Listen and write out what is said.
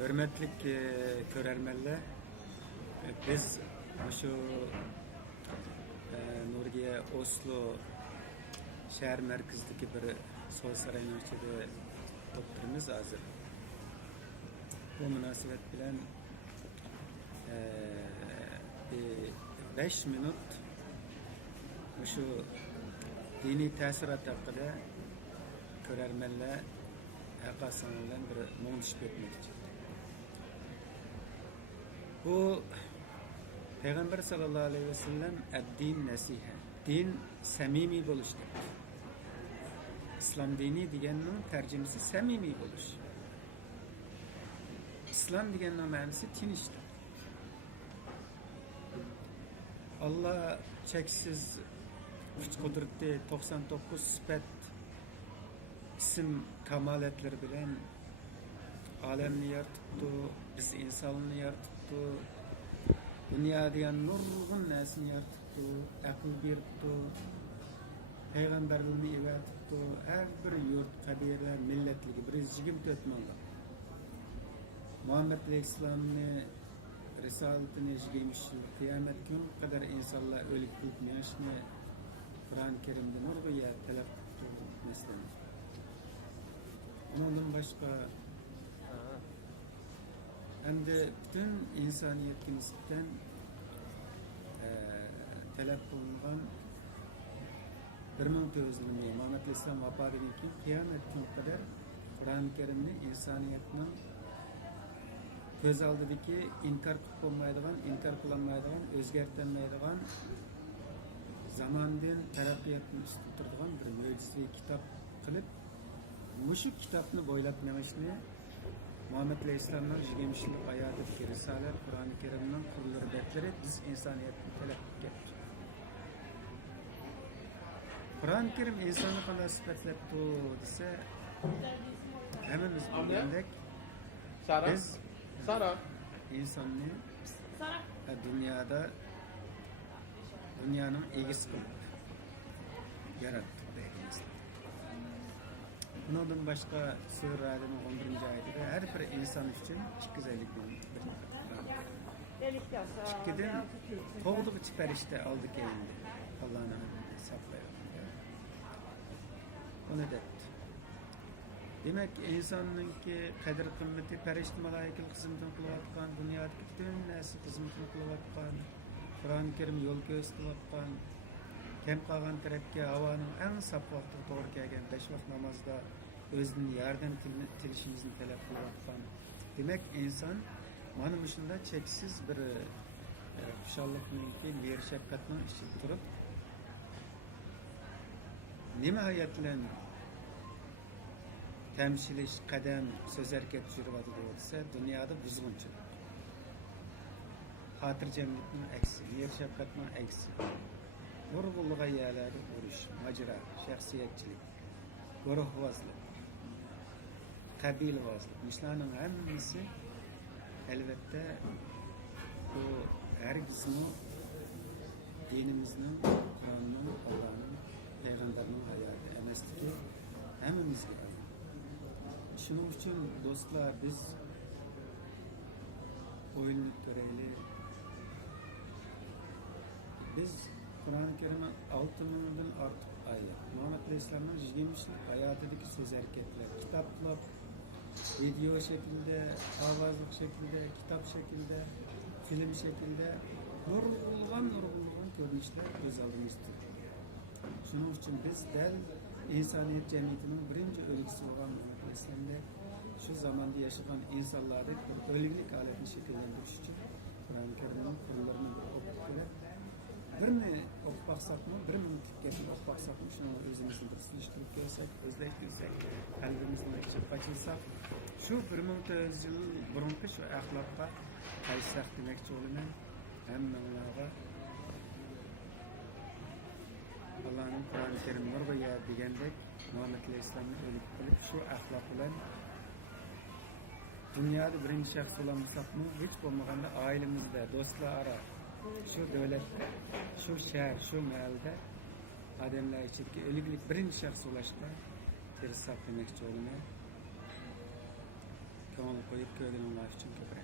Hürmetlik körermenler, biz şu Nurgiye Oslo şehir merkezindeki bir sosyal üniversitede doktorumuz hazır. Bu münasebet bilen 5 minut şu dini təsirat hakkında körermenler hakikaten bir muğnişip etmek için. Bu Peygamber sallallahu aleyhi ve sellem din nasiha. Din samimi bo'lishdir. İslam dini deganning tercümesi samimi bo'lish. İslam deganning ma'nosi tinchlik. Allah cheksiz kuch qudratli 99 sifat isim kamaletleri bilen alemni yaratdı, biz insanını yarattı, dünya diyen nurgun nesini yarattı, akıl berdi, peygamberliğini ivatdı, her bir yurt, kabile, milletligi, 124 milyon. Muhammed Aleyhisselam'ın risaletini giymiş, kıyamet günü kadar insanlar ölüp bitmeyişini Kur'an-ı Kerim'de nurguya talep tuttu mesela. Ondan başka hem de bütün insaniyet nispeten talep bulunan 1920 Muhammed Aleyhisselam vefat edilirken kıyamet günü kadar Kur'an-ı Kerim'de insaniyetin göz aldığındaki inkar kılınmaydıgan, inkar kılınmaydıgan, özgertenmeydigan zamandan terakkiyatını üstün turduğun bir mucizevi kitap kılıp muşu kitabını boylatmamışını Muhammed Aleyhisselam'ın jigemişlik hayatı Risale, Kur'an-ı Kerim'den kurulur betleri biz insaniyetin telakki ettik. Kur'an-ı Kerim insanı kadar sıfatlettu dese hemimiz bilendek biz insanı dünyanın egisi kılıp yarattık deyimiz. Bundan başka Sure Adem'in 11. ayetinde her bir insan için iki güzellikten bir çıkkıdan kovduğu çıkarışta aldık elinde. Allah'ın saklayalım. O ne dedi? Demek insanın ki kadir kıymeti perişti malaikil kızımdan kılavatkan, dünyadaki bütün nesi kızımdan kılavatkan, Kur'an-ı Kerim yol göz kılavatkan, kem kalan terekke havanın en sap vakti doğru gelgen 5 vakit namazda özünün yardım tilişimizin talep kılavatkan. Demek insan manımışında çeksiz bir kuşallık mümkün, bir şefkatinin içi durup nime hayatlen temsiliş, kadem, söz hareket jürüvatı doğruysa dünyada buzgunçuluk. Hatır cemiyetinin eksi, yer şefkatinin eksi. Nurgulluğa yerleri vuruş, macera, şahsiyetçilik, guruhvazlık, kabilvazlık. Müşlanın hemmisi elbette bu her kısmı dinimizin, Kur'an'ın, Allah'ın, Peygamberinin hayatı emestiki hemmimiz gibi. Şunun için dostlar biz oyunluk töreyli biz Kur'an-ı Kerim'in 6.000'den artık ayet. Muhammed Aleyhisselam'ın jigemişlik hayatındaki söz hareketler, kitaplar, video şekilde, avazlık şekilde, kitap şekilde, film şekilde nurgulgan görünüşler göz aldığımızdır. Şunun için biz del insaniyet cemiyetinin birinci ölgüsü olan Muhammed Aleyhisselam'da şu zamanda yaşayan insanları ölümlük aletini şekillendiriş için Kur'an-ı Kerim'in kurullarını okuttular. Birini okup baksak mı, bir minutlik geçip okup baksak mı, şunu özümüzün bir siliştirip görsek, özleştirsek, kalbimizden geçip açılsak, şu bir minut özünün burunki şu ahlakka kaysak demekçi olunun hemmenlara Allah'ın Kur'an-ı Kerim nurga yer degandek Muhammed Aleyhisselam'ın ölüp kılıp şu ahlak bilen dünyada birinci şahs olamasak mı, hiç olmaganda ailemizde, dostlar ara, şu devlette, şu şehir, şu mahallede adamlar içindeki ölüklük birinci şahs ulaşma bir hesap demekçi olunur. köňüli koýup köýgeniň başçyn köpek.